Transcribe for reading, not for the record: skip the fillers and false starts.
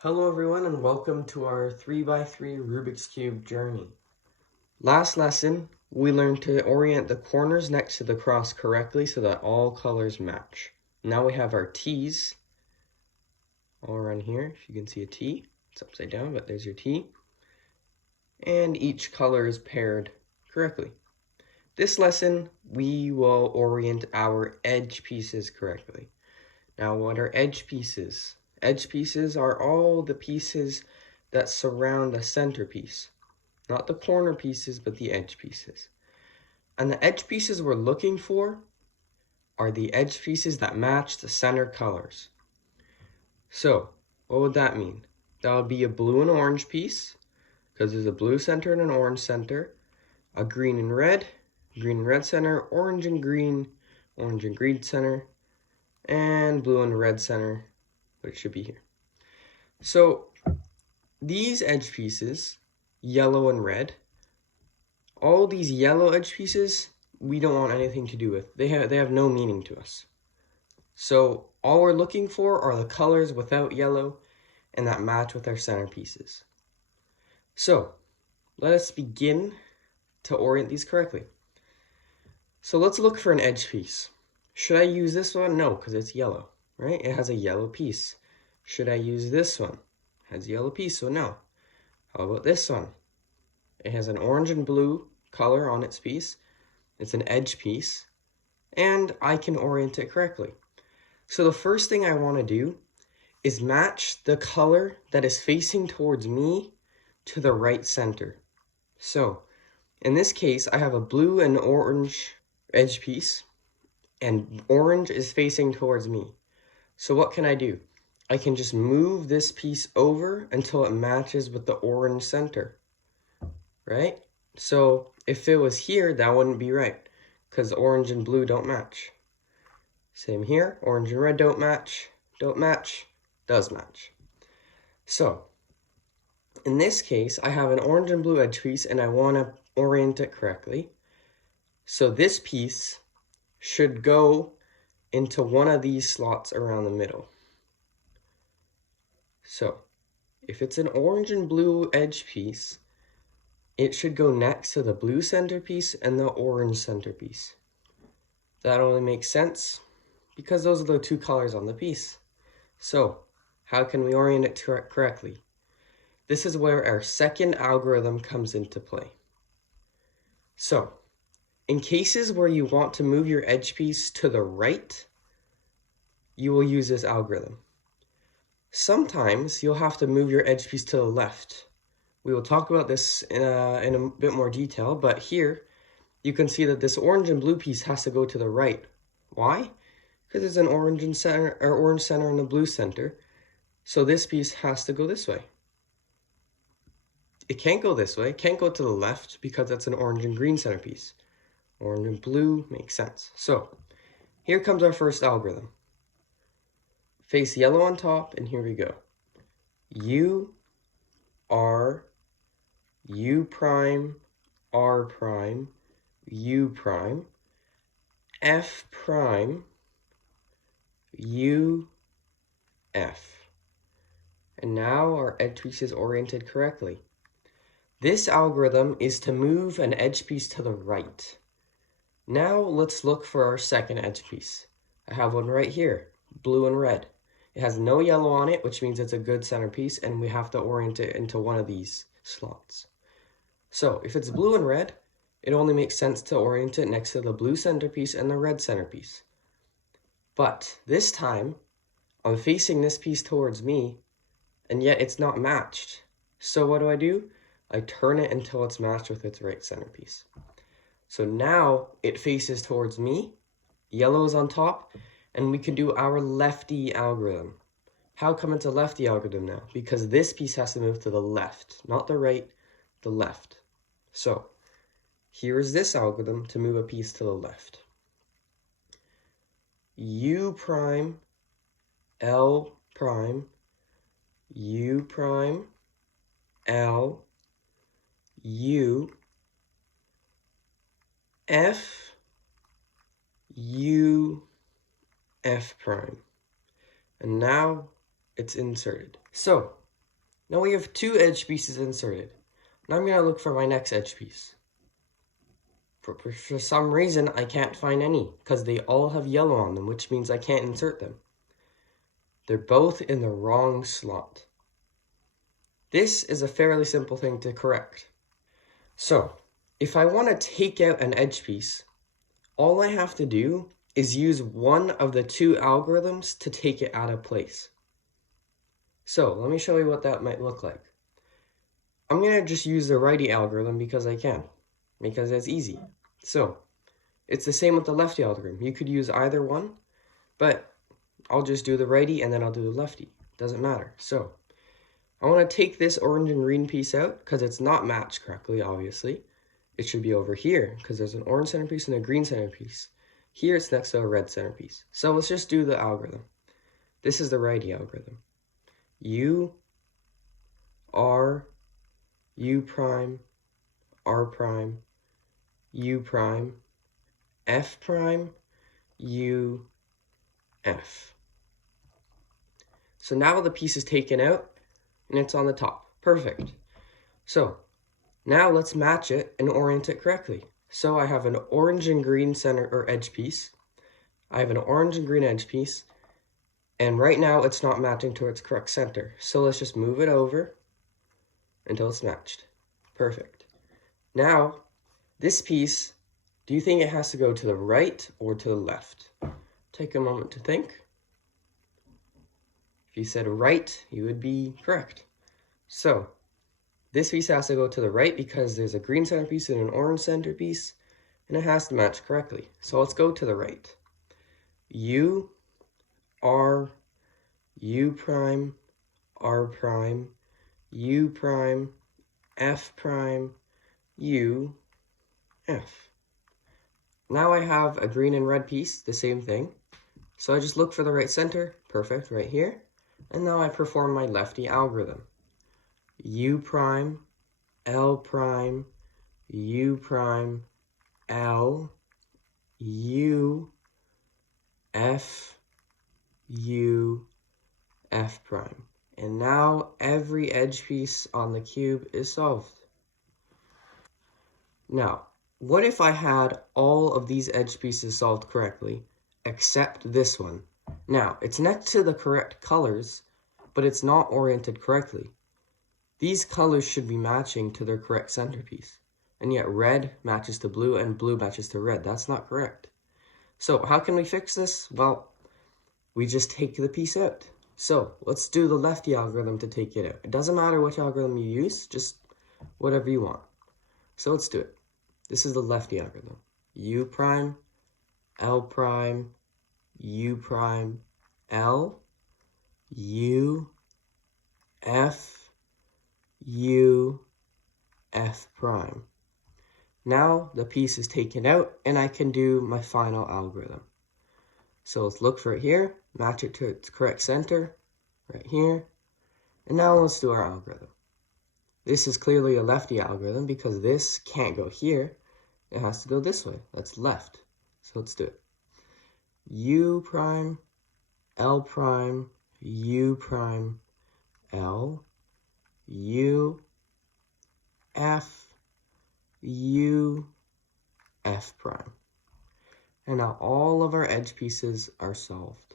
Hello everyone and welcome to our 3x3 Rubik's Cube journey. Last lesson, we learned to orient the corners next to the cross correctly so that all colors match. Now we have our T's all around here. If you can see a T, it's upside down, but there's your T. And each color is paired correctly. This lesson, we will orient our edge pieces correctly. Now, what are edge pieces? Edge pieces are all the pieces that surround the centerpiece. Not the corner pieces, but the edge pieces. And the edge pieces we're looking for are the edge pieces that match the center colors. So, what would that mean? That would be a blue and orange piece, because there's a blue center and an orange center, a green and red center, orange and green center, and blue and red center, which should be here. So these edge pieces, yellow and red, all these yellow edge pieces, we don't want anything to do with. They have no meaning to us. So all we're looking for are the colors without yellow and that match with our centerpieces. So let us begin to orient these correctly. So let's look for an edge piece. Should I use this one? No, because it's yellow, right? It has a yellow piece. Should I use this one? It has a yellow piece, so no. How about this one? It has an orange and blue color on its piece. It's an edge piece, and I can orient it correctly. So the first thing I want to do is match the color that is facing towards me to the right center. So in this case, I have a blue and orange edge piece, and orange is facing towards me. So what can I do? I can just move this piece over until it matches with the orange center, right? So if it was here, that wouldn't be right, because orange and blue don't match. Same here, orange and red don't match, does match. So in this case, I have an orange and blue edge piece, and I want to orient it correctly. So this piece should go into one of these slots around the middle. So if it's an orange and blue edge piece, it should go next to the blue centerpiece and the orange centerpiece. That only makes sense because those are the two colors on the piece. So how can we orient it correctly? This is where our second algorithm comes into play. So in cases where you want to move your edge piece to the right, you will use this algorithm. Sometimes you'll have to move your edge piece to the left. We will talk about this in a bit more detail, but here you can see that this orange and blue piece has to go to the right. Why? Because there's an orange center and a blue center, so this piece has to go this way. It can't go this way, it can't go to the left because that's an orange and green centerpiece. Orange and blue makes sense. So here comes our first algorithm. Face yellow on top, and here we go. U, R, U prime, R prime, U prime, F prime, U, F. And now our edge piece is oriented correctly. This algorithm is to move an edge piece to the right. Now let's look for our second edge piece. I have one right here, blue and red. It has no yellow on it, which means it's a good centerpiece, and we have to orient it into one of these slots. So if it's blue and red, it only makes sense to orient it next to the blue centerpiece and the red centerpiece. But this time, I'm facing this piece towards me, and yet it's not matched. So what do? I turn it until it's matched with its right centerpiece. So now it faces towards me, yellow is on top, and we can do our lefty algorithm. How come it's a lefty algorithm now? Because this piece has to move to the left, not the right, the left. So here is this algorithm to move a piece to the left. U prime, L prime, U prime, L, U, F, U, F prime. And now it's inserted. So Now we have 2 edge pieces inserted. Now I'm going to look for my next edge piece. For some reason, I can't find any because they all have yellow on them, which means I can't insert them. They're both in the wrong slot. This is a fairly simple thing to correct. So, if I want to take out an edge piece, all I have to do is use one of the 2 algorithms to take it out of place. So, let me show you what that might look like. I'm going to just use the righty algorithm because I can, because it's easy. So, it's the same with the lefty algorithm. You could use either one, but I'll just do the righty and then I'll do the lefty. Doesn't matter. So, I want to take this orange and green piece out because it's not matched correctly, obviously. It should be over here because there's an orange centerpiece and a green centerpiece. Here it's next to a red centerpiece. So let's just do the algorithm. This is the righty algorithm. U, R, U prime, R prime, U prime, F prime, U, F. So now the piece is taken out and it's on the top. Perfect. So now let's match it and orient it correctly. So I have an orange and green center or edge piece. I have an orange and green edge piece. And right now it's not matching to its correct center. So let's just move it over until it's matched. Perfect. Now, this piece, do you think it has to go to the right or to the left? Take a moment to think. If you said right, you would be correct. So, this piece has to go to the right because there's a green centerpiece and an orange centerpiece, and it has to match correctly. So let's go to the right. U, R, U prime, R prime, U prime, F prime, U, F. Now I have a green and red piece, the same thing. So I just look for the right center, perfect, right here. And now I perform my lefty algorithm. U prime, L prime, U prime, L, U, F, U, F prime. And now every edge piece on the cube is solved. Now, what if I had all of these edge pieces solved correctly, except this one? Now, it's next to the correct colors, but it's not oriented correctly. These colors should be matching to their correct centerpiece, and yet red matches to blue and blue matches to red. That's not correct. So how can we fix this? Well, we just take the piece out. So let's do the lefty algorithm to take it out. It doesn't matter which algorithm you use, just whatever you want. So let's do it. This is the lefty algorithm. U prime, L prime, U prime, L, U, F, U, F prime. Now the piece is taken out and I can do my final algorithm. So let's look for it here, match it to its correct center, right here. And now let's do our algorithm. This is clearly a lefty algorithm because this can't go here. It has to go this way. That's left. So let's do it. U prime, L prime, U prime, L, U, F, U, F prime. And now all of our edge pieces are solved.